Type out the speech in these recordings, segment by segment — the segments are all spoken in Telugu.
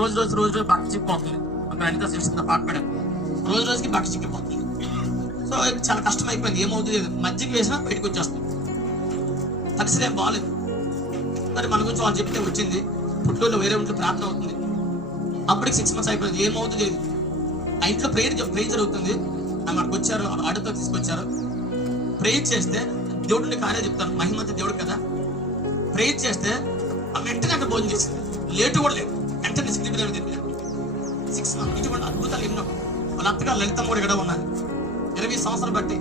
రోజు బక్క చిక్కిపోతుంది. అక్కడ అనిత చేసిన పాట పాడారు, రోజుకి బక్క చిక్కిపోతుంది. సో చాలా కష్టం అయిపోయింది. ఏమవుతుంది, మజ్జిగ వేసినా బయటకు వచ్చేస్తుంది. పరిస్థితి ఏం బాగాలేదు. మరి మన గురించి వాళ్ళు చెప్తే వచ్చింది. పుట్టిలో వేరే ఇంట్లో ప్రార్థన అవుతుంది. అప్పటికి 6 months అయిపోయింది. ఏమవుతుంది, ఆ ఇంట్లో ప్రేయర్ జరుగుతుంది. అక్కడికి వచ్చారు, ఆటోతో తీసుకొచ్చారు. ప్రేయర్ చేస్తే దేవుడిని కార్యం చెప్తాను, మహిమంత దేవుడు కదా. ప్రేయర్ చేస్తే వెంటనే అక్కడ భోజనం చేసింది. లేటు కూడా లేదు, వెంటనే సిగ్నిఫికెంట్ తిరిగారు. 6 months ఇటువంటి అద్భుతాలు ఎన్నో. వాళ్ళ అత్తగారు లలితమ్మ కూడా ఇక్కడ ఉన్నది. 20 సంవత్సరాలు బట్టి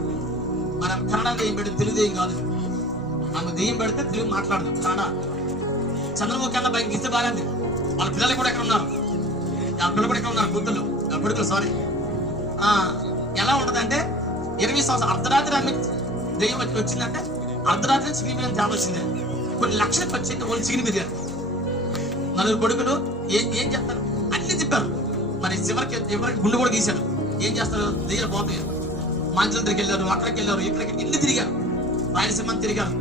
మనం కన్నడ దెయ్యం పెడితే తెలుగు దెయ్యం కాదు. ఆమె దెయ్యం పెడితే తెలుగు మాట్లాడదు. కన్నడ చంద్రముఖి అన్న బయట గీత బాగాంది. వాళ్ళ పిల్లలు కూడా ఇక్కడ ఉన్నారు. వాళ్ళ పిల్లలు కూడా ఇక్కడ ఉన్నారు, కొడుకులు సారీ. ఎలా ఉంటదంటే 20 సంవత్సరాలు అర్ధరాత్రి ఆమె దెయ్యం వచ్చిందంటే అర్ధరాత్రి చికెన్ బిర్యానీ తేడా వచ్చింది. కొన్ని లక్షలకు వచ్చి వాళ్ళు చికెన్ బిర్యానీ. 4 కొడుకులు ఏం చేస్తారు, అన్ని తిప్పారు. మరి చివరికి గుండె కూడా తీశారు. ఏం చేస్తారు, దెయ్యాలు పోతాయి. మాంచల దగ్గరికి వెళ్ళారు, అక్కడికి వెళ్ళారు, ఇక్కడికి ఎన్ని తిరిగారు. రాయలసీమ తిరిగారు.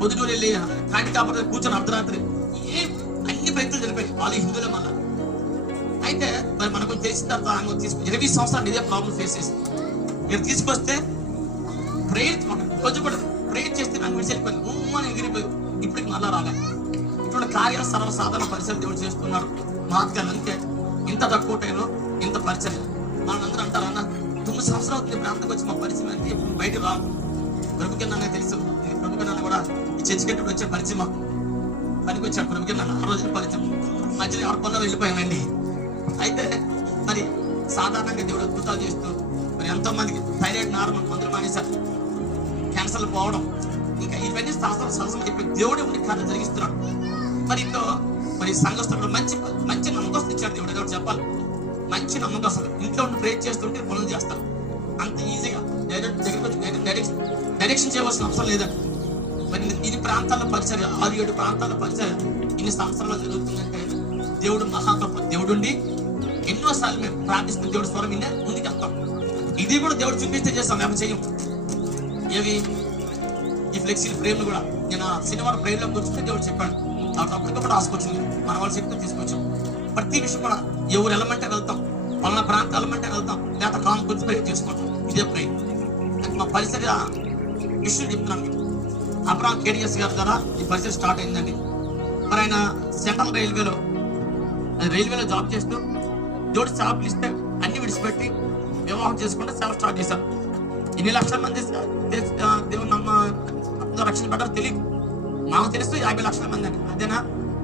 పొద్దుటూరు వెళ్ళి కాటి కాపర్ కూర్చొని అర్ధరాత్రి అన్ని ప్రయత్నాలు జరిపాయి. వాళ్ళు హిందువులే మళ్ళా. అయితే మరి మనకు తెలిసిన తర్వాత 20 సంవత్సరాలు ఇదే ప్రాబ్లం ఫేస్ చేసి మీరు తీసుకొస్తే ప్రేయర్ కొంచెం కూడా ప్రేయర్ చేస్తే నాకు విడిచెళ్ళిపోయింది. అని ఎగిరిపోయి ఇప్పటికి మళ్ళా రాలే. ఇటువంటి కార్యాలు సర్వసాధారణ పరిచయం దేవుడు చేస్తున్నాడు. మహాత్కాలు అంతే. ఇంత తక్కువ టైంలో ఇంత పరిచయం. మనందరూ అంటారు, అన్న 9 సంవత్సరాలు అవుతుంది ప్రాంతానికి వచ్చి మా పరిచయం అంటే ఇప్పుడు బయట రాము. ప్రభుకిన్నానే తెలుసు. ప్రభుకిన్నాను కూడా ఈ చర్చికెట్టుడు వచ్చే పరిచయం మాకు పనికి వచ్చాడు. ప్రభుకిన్నాను ఆ రోజున పరిచయం. మధ్యలో ఎవరి పనులు వెళ్ళిపోయామండి. అయితే మరి సాధారణంగా దేవుడు అద్భుతాలు చేస్తూ మరి ఎంతో మందికి థైరాయిడ్ నార్మల్ మందులు మానేశారు, క్యాన్సర్లు పోవడం, ఇంకా ఇవన్నీ సహజం అయిపోయి దేవుడే ఉండి కార్యం జరిగిస్తున్నాడు. మరి ఇంట్లో మరి సంఘస్థుడు మంచి నమ్మకం ఇచ్చాడు దేవుడు. ఎవరు చెప్పాలి, మంచి నమ్మకం. అసలు ఇంట్లో ఉండి ప్రేర్ చేస్తుంటే పనులు చేస్తారు. అంత ఈజీగా డైరెక్షన్ చేయవలసిన అవసరం లేదండి. మరి ఇన్ని ప్రాంతాల్లో పరిచయం, 6-7 ప్రాంతాల్లో పరిచయం ఇన్ని సంవత్సరాలు జరుగుతుందంటే దేవుడు మహాగొప్ప దేవుడుండి ఎన్నోసార్లు మేము ప్రార్థిస్తున్న దేవుడు స్వరం వినే ముందుకు వెళ్తాం. ఇది కూడా దేవుడు చూపిస్తే చేస్తాం, మేము చెయ్యం. ఏవి ఈ ఫ్లెక్సీ ఫ్రేమ్ కూడా నేను శనివారం ప్రేర్లో కూర్చుంటే దేవుడు చెప్పాడు. అప్పటికప్పుడు రాసుకొచ్చింది, మన వాళ్ళు చెప్తే తీసుకొచ్చాం. ప్రతి విషయం కూడా ఎవరు వెళ్ళమంటే వెళ్తాం, పలానా ప్రాంతం వెళ్ళమంటే వెళ్తాం, లేదా రామ్ గురించి ప్రేర్ చేసుకుంటాం. ఇదే ప్రేర్. మా పరిసర విషయం చెప్తున్నాను మీకు. అబ్రాహం కేడిఎస్ గారి ద్వారా ఈ పరిస్థితి స్టార్ట్ అయిందండి. మరి ఆయన సెంట్రల్ రైల్వేలో జాబ్ చేస్తూ దేవుడు సేవకులు ఇస్తే అన్ని విడిచిపెట్టి వివాహం చేసుకుంటే సేవ స్టార్ట్ చేశారు. ఎన్ని లక్షల మంది దేవుడు రక్షణ పడ్డారు తెలియదు. మాకు తెలుసు 50 లక్షల మంది అండి. అదేనా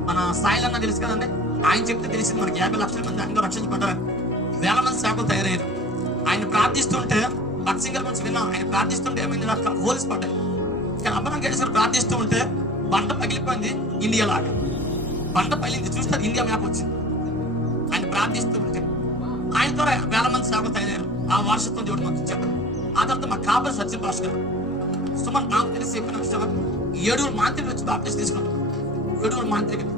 మన స్థాయిలో అన్న తెలుసు కదండి. ఆయన చెప్తే తెలిసింది మనకి 50 లక్షల మంది అందరూ రక్షించబడ్డారు. వేల మంది సేవకులు తయారయ్యారు. ఆయన ప్రార్థిస్తుంటే బక్సింగర్ గురించి విన్నాం. ఆయన ప్రార్థిస్తుంటే ఏమైంది, హోల్స్ పడ్డాయి. కానీ అబ్రహం కేడిఎస్ ప్రార్థిస్తూ ఉంటే బండ పగిలిపోయింది. ఇండియా లాగా బండ పగిలింది. చూస్తే ఇండియా మ్యాప్ వచ్చింది. ఆయన ప్రార్థిస్తూ ఉంటే ఆయన ద్వారా వేల మంది సేవకులు తయారయ్యారు. ఆ వారసత్వం దేవుడు మాకు ఇచ్చాడు. ఆ తర్వాత మా కాపర్ సత్యభాస్కర్ సుమారు నాకు తెలిసి చెప్పిన విషయం 7 మాంత్రికులు వచ్చి బాప్టిస్ట్ తీసుకున్నాం. 7 మాంత్రికులు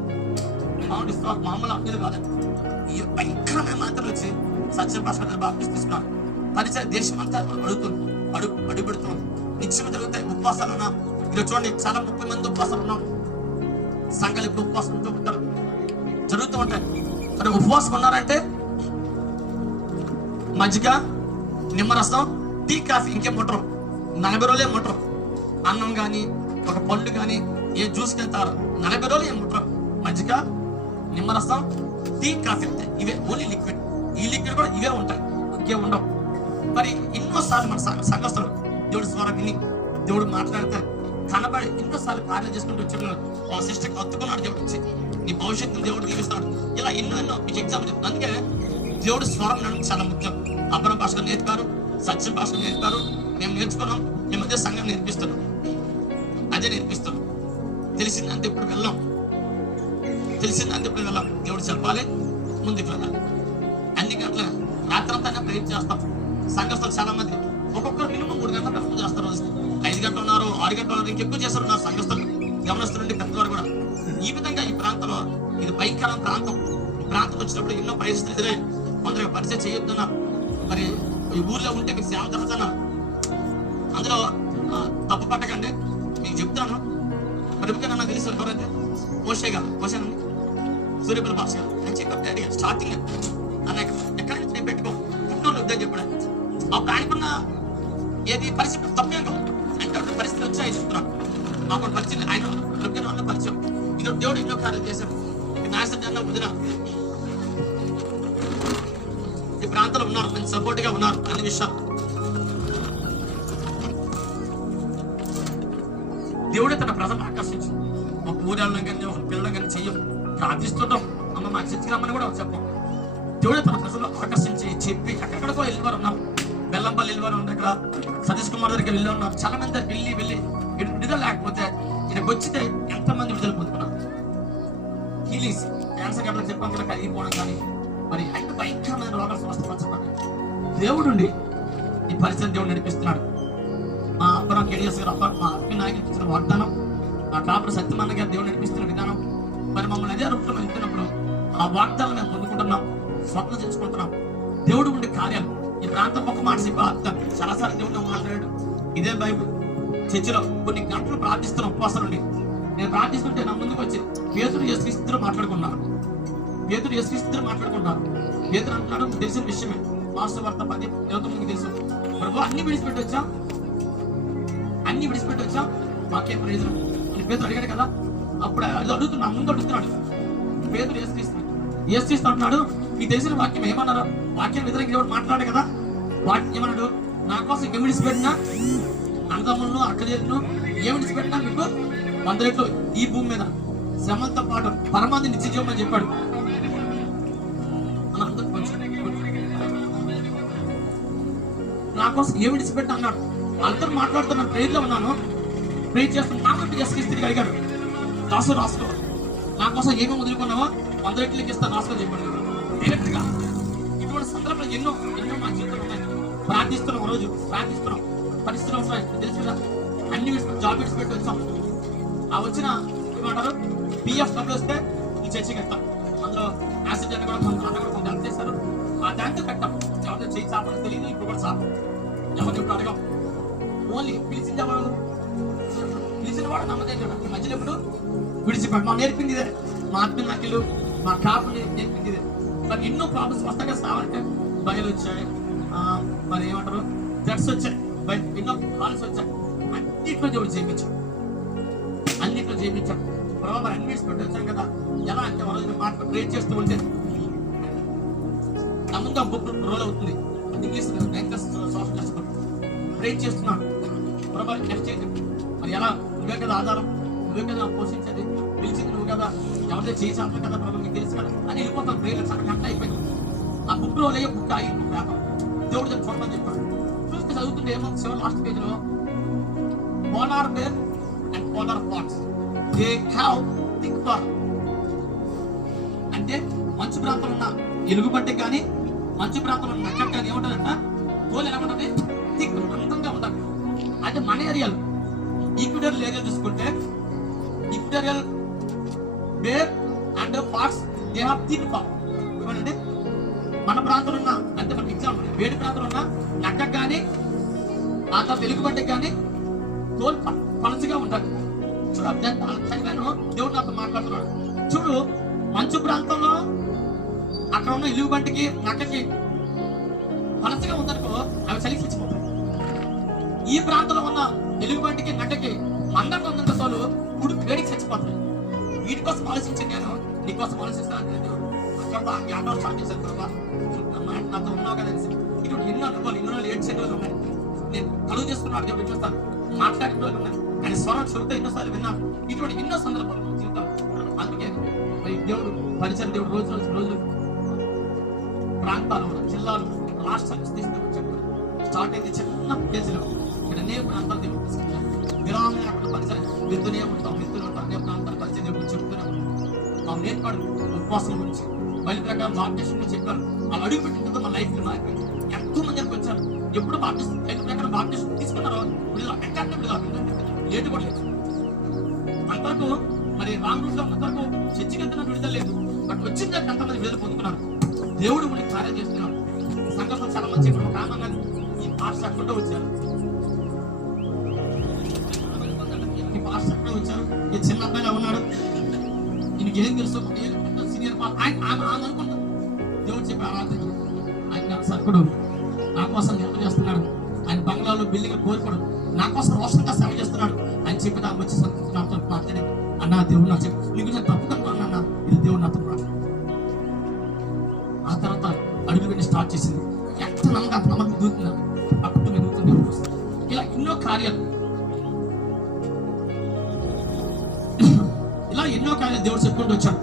మామూలు అభ్యులు కాదండి. ఈ భయంకరమైన మాంత్రులు వచ్చి సత్యభాస్కర్ బాప్టిస్ట్ తీసుకున్నాం. పరిచయం దేశం అంతా అడుగుపెడుతున్నాం. నిత్యం జరుగుతాయి. ఉపవాసాలు ఉన్నాం. మీరు చూడండి, చాలా 30 మంది ఉపవాసాలు ఉన్నాం. సంఘాలు ఇప్పుడు ఉపవాసం ఉంటూ ఉంటారు, జరుగుతూ ఉంటాయి. మరి ఉపవాసం ఉన్నారంటే మజ్జిగ, నిమ్మరసం, టీ, కాఫీ ఇంకేం ముట్టరు. 40 రోజులు ఏం ముట్టరు. అన్నం కానీ ఒక పళ్ళు కానీ ఏ జ్యూస్ వెళ్తారు 40 రోజులు ఏం ముట్టరు. మజ్జిగ, నిమ్మరసం, టీ, కాఫీ ఇవే ఓన్లీ లిక్విడ్. ఈ లిక్విడ్ కూడా ఇవే ఉంటాయి, ఇంకేం ఉండవు. మరి ఎన్నోసార్లు మన సంఘస్థులు దేవుడు స్వరం విని దేవుడు మాట్లాడితే కనబడి ఎన్నోసార్లు కార్యం చేసుకుంటూ వచ్చాడు. ఆ సిస్టర్కి హత్తుకున్నాడు దేవుడు వచ్చి, నీ భవిష్యత్తును దేవుడు దీవిస్తాడు. ఇలా ఎన్నో మీకు ఎగ్జాంపుల్ చెప్తాను. అందుకే దేవుడు స్వరం నన్ను చాలా ముఖ్యం. అబ్రహం భాషలో నేర్పారు, సత్య భాషలో నేర్పారు. మేము నేర్చుకున్నాం. మీ మధ్య సంఘం నేర్పిస్తున్నాం, అదే నేర్పిస్తున్నాం. తెలిసిందంటే ఇప్పుడు వెళ్ళాం, దేవుడు చెప్పాలి, ముందుకు వెళ్ళాలి. అన్ని గంటల రాత్రంతా ప్రేర్ చేస్తాం. సంఘస్థులు చాలా మంది ఒక్కొక్కరు మినిమం 3 గంటల ప్రార్థన చేస్తారు. 5 గంటలు ఉన్నారు, 6 గంటలు ఉన్నారు, ఇంకెక్కువ చేస్తారు ఉన్నారు సంఘస్థులు, గమనిస్తుండే పెద్దవారు కూడా. ఈ విధంగా ఈ ప్రాంతంలో ఇది భయంకరమైన ప్రాంతం. ఈ ప్రాంతం వచ్చినప్పుడు ఎన్నో పరిస్థితులు ఎదురై కొందరు పరిచయం చేయొద్దున్నారు. మరి ఈ ఊర్లో ఉంటే మీకు సేవ జరుగుతున్నారు. అందులో తప్పు పట్టకండి, మీకు చెప్తాను. మరి నాకు తెలుసు ఎవరైతే మోషే గారు, సూర్యపల్లి భాష గారు చెకప్ అడిగాను స్టార్టింగ్. అన్న ఎక్కడి నుంచి నేను పెట్టుకో పుట్టినోళ్ళు వద్దని చెప్పాడు. అప్పుడు ఆయనకున్న ఏది పరిస్థితి తప్పేం కాదు, అంటే పరిస్థితి వచ్చి ఆయన చెప్తున్నాను. మాకు పరిస్థితి ఆయన దగ్గర ఉన్న పరిచయం. ఇది దేవుడు ఎన్నో కార్యాలు చేశాడు. నాశన వదిన ఈ ప్రాంతంలో ఉన్నారు, మంచి సపోర్ట్ గా ఉన్నారు అన్ని విషయాలు. దేవుడే తన ప్రజలను ఆకర్షించు. ఒక ఊరాలను కానీ ఒక పిల్లలు కానీ చెయ్యం, ప్రార్థిస్తుంటాం. అమ్మ మా చర్చికి రమ్మని కూడా చెప్పం. దేవుడే తన ప్రజలు ఆకర్షించి చెప్పి ఎక్కడెక్కడికో వెళ్ళివారు ఉన్నారు. బెల్లంపల్లి వెళ్ళివారు ఉన్నారు, ఇక్కడ సతీష్ కుమార్ దగ్గరికి వెళ్ళి ఉన్నారు. చాలా మంది వెళ్ళి విడుదల లేకపోతే ఇక్కడికి వచ్చితే ఎంతమంది విడుదల పొందుకున్నారు. హీలింగ్స్ క్యాన్సర్ గట్లా చెప్పాం కూడా కరిగిపోవడం కానీ మరి అయితే భయంకరమైన రోగాలు స్వస్థపరచబడి దేవుడు ఈ పరిస్థితి దేవుడు నడిపిస్తున్నాడు. మా అబ్బరం కేడిఎస్ గారు మా అప్పి నాయకులు ఇచ్చిన వాగ్దానం, మా కాపుర సత్యమాన గారు దేవుడు నడిపిస్తున్న విధానం, మరి మమ్మల్ని అదే రూపంలో వెళ్తున్నప్పుడు ఆ వాగ్దానం మేము పొందుకుంటున్నాం, స్వప్నం చేసుకుంటున్నాం. దేవుడు ఉండే కార్యాలు ఈ ప్రాంతం ఒక మాట చాలాసార్లు దేవుడు మాట్లాడాడు. ఇదే బైబుల్ చర్చిలో కొన్ని గంటలు ప్రార్థిస్తున్న ఉపవాసం నుండి నేను ప్రార్థిస్తుంటే నా ముందుకు వచ్చి పేతురు యేసుక్రీస్తు మాట్లాడుకున్నారు. పేతురు అంటున్నాడు, తెలిసిన విషయమే, మాస్టర్ వార్త 10:29 తెలుసు. ప్రభు అన్ని విడిచిపెట్టి వచ్చాం మాకేం ప్రయోజనం అని పేతురు అడిగాడు కదా. అప్పుడు అది అడుగుతున్నా, ముందు అడుగుతున్నాడు పేతురు యేసుక్రీస్తు అంటున్నాడు, మీకు తెలిసిన వాక్యం ఏమన్నారు? వాక్యం వ్యతిరేకంగా ఎవరు మాట్లాడాడు కదా. వాక్యం ఏమన్నాడు? నా కోసం ఏమి విడిచిపెట్టినా, అన్నదమ్ములను అక్కజేలను ఏమి విడిచిపెట్టినా మీకు 100 రెట్లు ఈ భూమి మీద శ్రమంతో పాటు పరమాన్ని నిత్య జీవం అని చెప్పాడు. నా కోసం ఏమి విడిచిపెట్టి అన్నాడు. వాళ్ళతో మాట్లాడుతున్న ప్రేయర్లో ఉన్నాను, ప్రేయర్ చేస్తున్నాను. యేసుక్రీస్తుని అడిగాడు, రాసుకో నా కోసం ఏమేమి వదులుకున్నావో 100 రెట్లకి ఇస్తాను రాసుకో చెప్పాడు. డైరెక్ట్ గా ఇటువంటి సందర్భాలు ఎన్నో మా జీవితంలో ఉన్నాయి. ప్రార్థిస్తున్నాం, ఒక రోజు ప్రార్థిస్తున్నాం, పరిస్థితులు వస్తున్నాయి తెలుసు కదా. అన్ని జాబ్ విడిచిపెట్టి వచ్చాం. ఆ వచ్చిన ఏమంటారు పిఎఫ్ డబ్బులు వస్తే ఈ చర్చికి వెళ్తాం. అందులో యాక్సిడెంట్ కూడా కొంత హెల్ప్ చేస్తారు. ఆ దాంతో కట్టాం. ఎవరితో చేయి చాపని తెలియదు, ఇప్పుడు కూడా చాపం. ఎవరు ఇప్పుడు అడగం. ఓన్లీ పిలిచిన వాడు నమ్మదే మధ్యలో ఎప్పుడు విడిచిపెట్టు. మా నేర్పింది ఇదే, మా ఆత్మీయ నాకిలు మా కాపుని నేర్పింది ఇదే. మరి ఎన్నో ప్రాబ్లమ్స్ వస్తాగా సావాలంటే బయలు వచ్చాయి, మరి ఏమంటారు థ్రెట్స్ వచ్చాయి, ఎన్నో కాల్స్ వచ్చాయి. అన్నింటిలో దేవుడు చేయించాం. ప్రభావ మరి అన్ని పెట్టి వచ్చాం కదా. ఎలా అంటే రోజు మాట ప్రేర్ చేస్తూ ఉంటే నా ముందు ఆ బుక్ రోల్ అవుతుంది. ఇంగ్లీష్ ప్రేర్ చేస్తున్నాను. ప్రభావ నెక్స్ట్ మరి ఎలా నువ్వే కదా ఆధారం, నువ్వే కదా పోషించేది, పిలిచింది నువ్వు కదా, ఎవరిదే చేసాను కదా ప్రభావ నీకు తెలుసు కదా అని వెళ్ళిపోతాం. ప్రేర్ చాలా గంట అయిపోయింది. ఆ బుక్ రోల్ అయ్యే బుక్ ఆగి వ్యాపారం దేవుడు దాన్ని చూడమని చెప్పాడు. చూస్తే చదువుతుంటే ఏమో చివరి లాస్ట్ పేజ్ లో polar bear and polar pots they have thick fur, అంటే మంచు ప్రాంతంలో ఉన్న ఎలుగుబంటికి కానీ మంచు ప్రాంతంలో ఉన్న నక్కకి కానీ ఏముంటుందంట, తోలు ఎలా ఉంటుంది, థిక్ అందంగా ఉంటుంది. అంటే మన ఏరియాలో ఈక్విటోరియల్ ఏరియా చూసుకుంటే equatorial bear and pots they have thick fur. ఏమంటే మన ప్రాంతంలో ఉన్న, అంటే మన ఎగ్జాంపుల్ వేడి ప్రాంతంలో ఉన్న నక్కకి కానీ ఆ తర్వాత ఎలుగుబంటికి కానీ తోలు పలచగా ఉంటుంది. చదివాను, దేవుడు నాతో మాట్లాడుతున్నాడు. చూడు, మంచు ప్రాంతంలో అక్కడ ఉన్న ఎలుగుబంటికి నక్కకి పలచగా ఉందనుకో అవి చలికి చచ్చిపోతాయి. ఈ ప్రాంతంలో ఉన్న ఎలుగుబంటికి నక్కకి మందంగా ఉందంటే తోలు ఇప్పుడు వేడికి చచ్చిపోతాయి. వీటి కోసం ఆలోచించి నేను నీకోసం ఆలోచిస్తాను. అక్కడ స్టార్ట్ చేశాను. నాతో ఉన్నావు కదా ఇటు ఎన్నో అనుకోవాలి, ఎన్నో ఏడ్చే రోజులు ఉన్నాయి. నేను కలుగు చేసుకున్నాడు దేవుడు చూస్తాను, మాట్లాడిన రోజులు ఉన్నాయి. ఆయన స్వరం చూస్తే ఎన్నోసార్లు విన్నాను. ఇటువంటి ఎన్నో సందర్భాలు జీవితం. అందుకే దేవుడు పరిచయం, దేవుడు రోజు ప్రాంతాలు, జిల్లాలు, రాష్ట్రాలు చెప్పాడు. స్టార్ట్ అయితే చిన్న ప్లేస్లో ఇక్కడ అనేక ప్రాంతాలు దేవుడు తీసుకెళ్ళాను. విరామం లేకుండా పరిచయం విత్తునే ఉంటాం, అనే ప్రాంతాలు పరిచయం దేవుడు చెప్తున్నాం. మా నేర్పాడు ఉపవాసం గురించి, బయట ప్రకారం బాప్టిజం గురించి చెప్పారు. వాళ్ళు అడుగు పెట్టిన మా లైఫ్ మారిపోయింది. ఎంతో మంది వచ్చారు. ఎప్పుడు బాప్టిజం బయట ప్రకారం బాప్టిజం తీసుకున్నారో లేటు కూడా లేదు. అంతవరకు మరి రామకృష్ణ అంతవరకు చర్చికి వెళ్తున్న విడుదల లేదు. బట్ వచ్చిన దానికి అంతమంది విడుదల పొందుకున్నారు. దేవుడు మనకి కార్యం చేస్తున్నాడు. సంఘంలో చాలా మంచి ఇప్పుడు ఒక ఆమె ఈ పాస్టర్ అక్కడ వచ్చారు, ఈ పాస్టర్ అక్కడ వచ్చారు. ఈ చిన్న అబ్బాయిలా ఉన్నాడు. ఈయనకి ఏం తెలుసు, ఆయన అనుకుంటాం దేవుడు చెప్పి ఆరాధన. ఆయన సరుకుడు నా కోసం సేవ చేస్తున్నాడు, ఆయన బంగ్లాలో బిల్డింగ్ కోరుకోడు, నా కోసం రోషంగా సేవ చేస్తున్నాడు అని చెప్పి నాకు వచ్చి నాతో మాట్లాడి, అన్న దేవుడు నాకు చెప్పి నీకు నేను తప్పుకున్నాను అన్న, ఇది దేవుడు నాతో మాట్లాడు. ఆ తర్వాత అడుగు వెళ్ళి స్టార్ట్ చేసింది. ఎంత నమ్మకం దిగుతున్నా అప్పుడు ఎదుగుతుంది దేవుడు కోసం. ఇలా ఎన్నో కార్యాలు దేవుడు చెప్పుకుంటూ వచ్చాడు.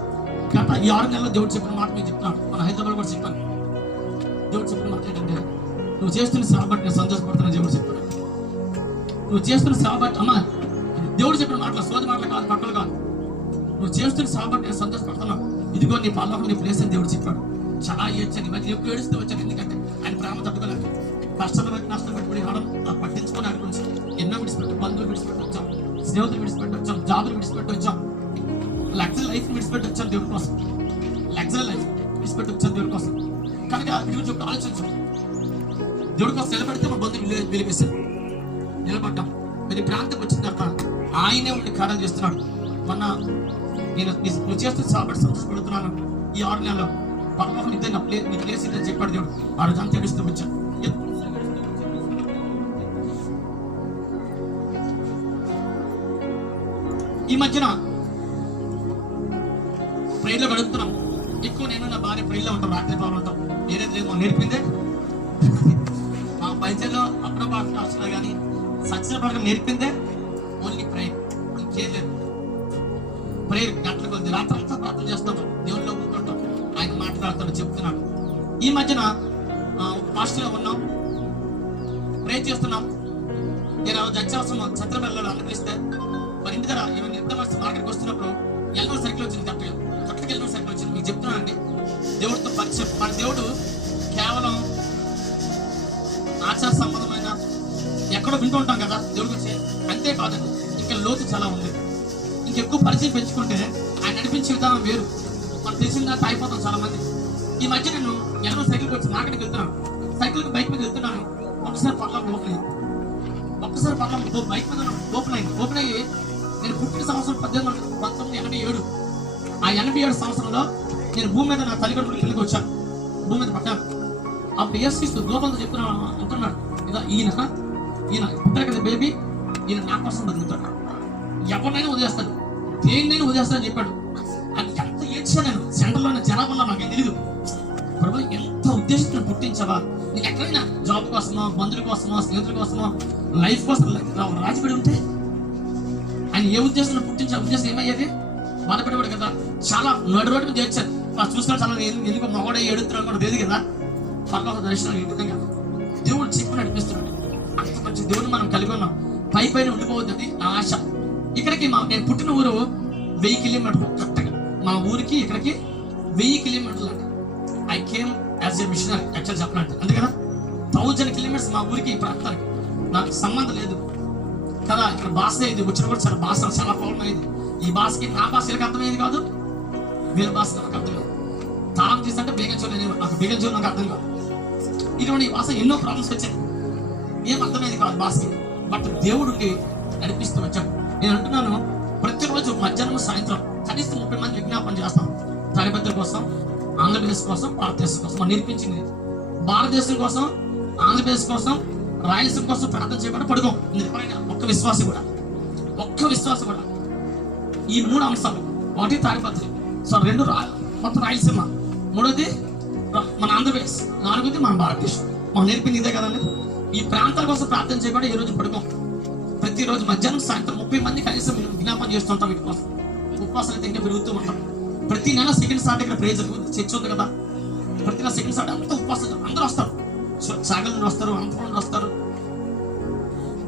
గత ఈ 6 నెలల్లో దేవుడు చెప్పిన మాట మీకు చెప్తున్నాను. మన హైదరాబాద్ కూడా చెప్పాను. దేవుడు చెప్పిన మాట ఏంటంటే, నువ్వు చేస్తున్న సేవ బట్టి నేను సంతోషపడుతున్నా. దేవుడు చెప్పాడు, నువ్వు చేస్తున్న సేవ బట్టి, అమ్మా దేవుడు చెప్పిన మాటలు సోది మాటలు కాదు, పక్కలు కాదు, నువ్వు చేస్తున్న సేవ బట్టి నేను సంతోషపడుతున్నావు. ఇదిగో నీ పల్లకి నీ ప్లేస్ అని దేవుడు చెప్పాడు. చాలా ఏడ్చాను, మధ్య ఎప్పుడు ఏడుస్తూ వచ్చాను. ఎందుకంటే ఆయన ప్రేమ తట్టుకోలేదు. కష్టం బట్టి నష్టం పెట్టుబడి ఆడడం పట్టించుకొని ఆయన గురించి ఎన్నో విడిచిపెట్టి, బంధువులు విడిచిపెట్టి వచ్చాం, స్నేహితులు విడిచిపెట్టి వచ్చాం, జాబులు విడిచిపెట్టి వచ్చాం, లగ్జరీ లైఫ్ విడిచిపెట్టి వచ్చాను దేవుడి కోసం. లగ్జరీ లైఫ్ విడిచిపెట్టి వచ్చాను దేవుడి కోసం. కనుక దేవుడు చెప్పి ఆలోచించాం. దేవుడి కోసం నిలబడితే మా బంధువులు వెలివేశారు, నిలబడ్డాం. మరి ప్రాంతం వచ్చిన తర్వాత ఆయనే ఉండి కార్యాలు చేస్తున్నాడు. మొన్న నేను నువ్వు చేస్తున్న సాబడి సంతోషపడుతున్నాను. ఈ 6 నెలల్లో పరలోకం ఇద్దరు నీ ప్లేస్ ఇద్దరు చెప్పాడు దేవుడు. ఆ రోజు అంతా ఏడుస్తూ వచ్చాను. ఈ మధ్యన ప్రేయర్లో గడుపుతున్నాం. ఎక్కువ నేను నా భార్య ప్రేయర్లో ఉంటాం, రాత్రి పవర్ ఉంటాం. ఏదైతే లేదు నేర్పిందే మా పంచాయతీలో అప్పుడప్పుడు అవసరం కానీ సచిన పడకం నేర్పిందే ఓన్లీ ప్రేయర్, ఇంకేం లేదు. ప్రేయర్ గంటల కొద్ది రాత్రి అంతా ప్రార్థన చేస్తాం, దేవుళ్ళలో ఉంటుంటాం, ఆయన మాట్లాడుతాడు, చెప్తున్నాడు. ఈ మధ్యన పాస్టర్గా ఉన్నాం, ప్రేయర్ చేస్తున్నాం. నేను అత్యవసరం ఛత్రం వెళ్ళాలి అనిపిస్తే మరి ఇంటి దగ్గర ఇవన్నీ ఎంత మంది మార్కెట్కి వస్తున్నప్పుడు ఎల్నో సైకిల్ వచ్చింది, కట్టకి ఎల్నో సైకిల్ వచ్చింది. మీకు చెప్తున్నానండి, దేవుడితో పరిచయం. మన దేవుడు కేవలం ఆచార సంబంధమైన ఎక్కడో వింటూ ఉంటాం కదా దేవుడి గురించి, అంతేకాదండి, ఇంకా లోతు చాలా ఉంది. ఇంకెక్కువ పరిచయం పెంచుకుంటే ఆయన నడిపించే విధానం వేరు. మనం తెలిసిందా అయిపోతాం చాలా మంది. ఈ మధ్య నేను ఎల్నో సైకిల్కి వచ్చి మార్కెట్కి వెళ్తున్నాను, సైకిల్కి బైక్ మీద వెళ్తున్నాను. ఒకసారి పర్లం ఓపెన్ అయింది, ఒక్కసారి పర్లం బైక్ మీద ఓపెన్ అయ్యి నేను పుట్టిన సంవత్సరం 1987. ఆ 87 సంవత్సరంలో నేను భూమి మీద నా తల్లిదండ్రులు తిరిగి వచ్చాను, భూమి మీద పట్టాను. అప్పుడు యేసుక్రీస్తు దూపంతో చెప్తున్నాను అంటున్నాడు, ఇదా ఈయన పుట్టారు కదా బేబీ, ఈయన నా కోసం బతుకుతాడు, ఎవరినైనా వదిలేస్తాడు, దేన్నైనా వదిలేస్తాడని చెప్పాడు. అది ఎంత ఏడ్చాను నేను. సెంటర్లోనే జనాభాలో నాకేం తెలియదు. ప్రభు ఎంత ఉద్దేశంతో పుట్టించావా, నీకు ఎక్కడైనా జాబ్ కోసమో, బంధువుల కోసమో, స్నేహితుల కోసమో, లైఫ్ కోసం రాజపడి ఉంటే ఆయన ఏ ఉద్దేశంలో పుట్టించే ఉద్దేశం ఏమయ్యేది? బాధపడేవాడు కదా. చాలా నడు రోడ్డు మీద తెచ్చారు, చూసిన చాలా ఎందుకు మగడే ఏడుతున్నాడు కూడా లేదు కదా. పర్లోక దర్శనం ఈ విధంగా దేవుడు చెప్పి నడిపిస్తున్నాడు. అంత మంచి దేవుడు మనం కలిగి ఉన్నాం. పైన ఉండిపోవద్దు నా ఆశ. ఇక్కడికి నేను పుట్టిన ఊరు 1000 కిలోమీటర్లు కరెక్ట్గా. మా ఊరికి ఇక్కడికి 1000 కిలోమీటర్లు అండి. I came as a machinery actual చెప్పాలంటే, అంతే కదా. 1000 కిలోమీటర్స్ మా ఊరికి ఈ ప్రాంతానికి నాకు సంబంధం లేదు కదా. ఇక్కడ భాష ఇది వచ్చిన కూడా చాలా భాష చాలా ప్రాబ్లం అయింది. ఈ భాషకి నా భాష எனக்கு అర్థమయ్యేది కాదు, వీళ్ళ భాష నాకు అర్థం కాదు. తాళం తీస్తుంటే నాకు బేగంచోలు నాకు అర్థం కాదు. ఇటువంటి భాష ఎన్నో ప్రాబ్లమ్స్ వచ్చాయి, ఏం అర్థమయ్యేది కాదు భాషకి. బట్ దేవుడికి నడిపిస్తూ వచ్చాడు. నేను అంటున్నాను, ప్రతిరోజు మధ్యాహ్నం సాయంత్రం కనీసం 30 మంది విజ్ఞాపన చేస్తాం. తాడిపత్రి కోసం, ఆంధ్రప్రదేశ్ కోసం, భారతదేశం కోసం. మనం నేర్పించింది భారతదేశం కోసం, ఆంధ్రప్రదేశ్ కోసం, రాయలసీమ కోసం ప్రార్థన చేయకుండా పడుకోం. ఒక్క విశ్వాసం కూడా ఈ 3 అంశాలు. ఒకటి తాడిపత్రి, 2 మొత్తం రాయలసీమ, 3వది మన ఆంధ్రప్రదేశ్, 4వది మన భారతదేశం. మనం నేర్పింది ఇదే కదండి. ఈ ప్రాంతాల కోసం ప్రార్థన చేయకుండా ఈ రోజు పడుకోం. ప్రతిరోజు మధ్యాహ్నం సాయంత్రం 30 మంది కనీసం విజ్ఞాపన చేస్తుంటాం. వీటి కోసం ఉపవాసాలు అయితే ఇంకా పెరుగుతూ ఉంటాం. ప్రతి నెల సెకండ్ సార్ట్ ఇక్కడ ప్రేయర్ జరుగుతుంది, చర్చ్ ఉంది కదా. ప్రతి నెల సెకండ్ సార్ట్ అంతా ఉపవాసాలు అందరూ వస్తారు. సాగర్ నుండి వస్తారు, అనంతపురం నుండి వస్తారు,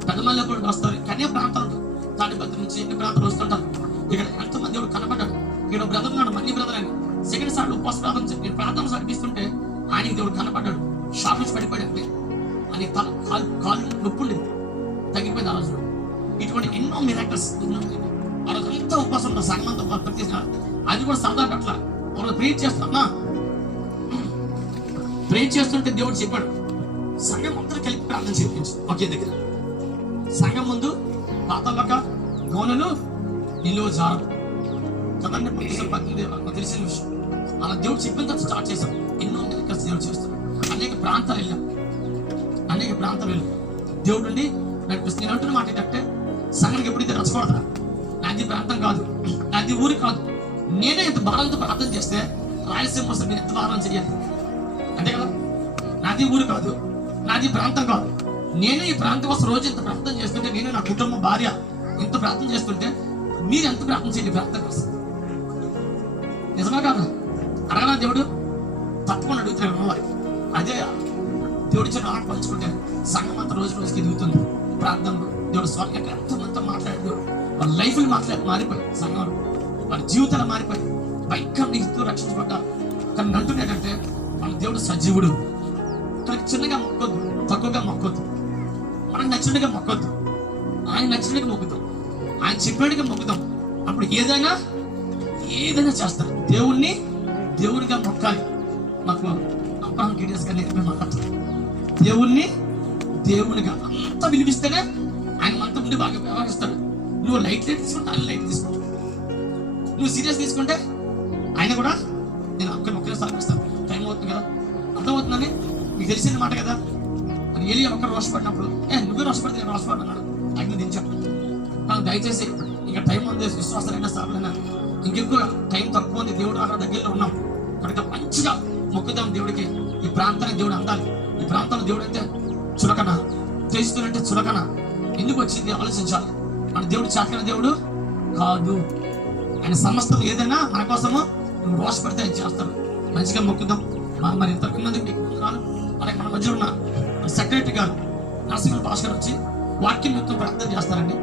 పెద్దమల్లి నుండి వస్తారు. కన్యా ప్రాంతాలు తాడిపత్రి నుంచి ఎన్ని ప్రాంతాలు వస్తుంటారు. ఇక్కడ ఎంతమంది దేవుడు కనబడ్డాడు. ఇక్కడ బ్రదర్ ఉన్నాడు, మనీ బ్రదర్ అని. సెకండ్ సార్ట్ ఉపవాస ప్రార్థన నేను ప్రార్థన నడిపిస్తుంటే ఆయనకి దేవుడు కనబడ్డాడు. షాప్ నుంచి పడిపోయాడు, అని కాలు నొప్పి ఉండేది, తగ్గిపోయింది ఆ రోజు. ఇటువంటి ఎన్నో మిరాకిల్స్. ఆ రోజు అంతా ఉపవాసం ఉంటారు, సంగమంతా ప్రతి అది కూడా సరదా పట్ల వాళ్ళు ప్రేర్ చేస్తామా. ప్రేర్ చేస్తుంటే దేవుడు చెప్పాడు, సంఘం అందరూ కలిపి ప్రార్థన చేయించు ఒకే దగ్గర. సంఘం ముందు పాతలక గోనెలు నిలువ జారు కదండి. 18 తెలిసిన విషయం. అలా దేవుడు చెప్పిన తర్వాత స్టార్ట్ చేశాం. ఎన్నో కలిసి దేవుడు చేస్తున్నాం. అనేక ప్రాంతాలు వెళ్ళాం. దేవుడు నడిపిస్తుంది. నేను అంటున్న మాట ఏంటంటే, సంఘానికి ఎప్పుడైతే రచ్చకూడదా, నాది ప్రాంతం కాదు, నాది ఊరి కాదు, నేనే ఎంత భారంతో ప్రార్థన చేస్తే రాయలసీమ వస్తుంది, నేను ఎంత భారం చేయాలి? అంతే కదా. నాది ఊరు కాదు, నాది ప్రాంతం కాదు, నేనే ఈ ప్రాంతం కోసం రోజు ఇంత ప్రార్థన చేస్తుంటే, నేను నా కుటుంబం భార్య ఇంత ప్రార్థన చేస్తుంటే, మీరు ఎంత ప్రార్థన చేయండి ప్రాంతం కోసం? నిజమా కాదు? అడగలా దేవుడు? తప్పకుండా అడుగుతున్నాడు వారికి. అదే దేవుడి చిన్న ఆట పంచుకుంటే సంఘం అంతా రోజు రోజుకి ఎదుగుతుంది. ప్రార్థనలు దేవుడు స్వామి ఎంతమంతా మాట్లాడాడు. వాళ్ళ లైఫ్లు మారిపోయి, సంఘం వాళ్ళ జీవితాలు మారిపోయి భయంకరంగా హితులు రక్షించబడ్డారు. కానీ అంటున్నాడంటే మన దేవుడు సజీవుడు. తనకి చిన్నగా మొక్కొద్దు, తక్కువగా మొక్కొద్దు, మనకు నచ్చినట్టుగా మొక్కొద్దు, ఆయన నచ్చినట్టుగా మొక్కుతాం, ఆయన చెప్పినట్టుగా మొక్కుతాం. అప్పుడు ఏదైనా చేస్తారు. దేవునిగా మొక్కాలి. మాకు అబ్రహాం గిడియస్ గారు నేర్పే మాట, దేవునిగా అంత విలువిస్తేనే ఆయన అంత ముందు బాగా వ్యవహరిస్తాడు. నువ్వు లైట్ తీసుకుంటే ఆయన లైట్ తీసుకుంటావు, నువ్వు సీరియస్ తీసుకుంటే ఆయన కూడా నేను ఒక్కరే సాగిస్తాను. టైం అవుతుంది కదా, అర్థమవుతుందని మీకు తెలిసిన మాట కదా. మరి ఏలియా ఒక్కరు రోషపడినప్పుడు, నువ్వే రోషపడితే నేను రోషపడ్డాడు, అగ్ని దించాడు. నాకు దయచేసి ఇంకా టైం ఉంది, విశ్వాసాలైనా సార్లైనా ఇంకెక్కువ టైం తక్కువ ఉంది, దేవుడు అక్కడ దగ్గరలో ఉన్నాం కనుక మంచిగా మొక్కుదాం దేవుడికి. ఈ ప్రాంతానికి దేవుడు అందాలి. ఈ ప్రాంతంలో దేవుడు అయితే చులకన, చేస్తుంటే చులకన ఎందుకు వచ్చింది ఆలోచించాలి. మన దేవుడు చాకన దేవుడు కాదు. ఆయన సమస్తం ఏదైనా మన కోసము నువ్వు రోషపడితే ఆయన చేస్తాడు. మంచిగా మొక్కుదాం. మరి ఇంతకుమంది మీకు రాను. అలాగే మన మధ్యలో ఉన్న సెక్రటరీ గారు నరసింహ భాస్కర్ వచ్చి వాక్యం మొత్తం ప్రార్థన చేస్తారండి.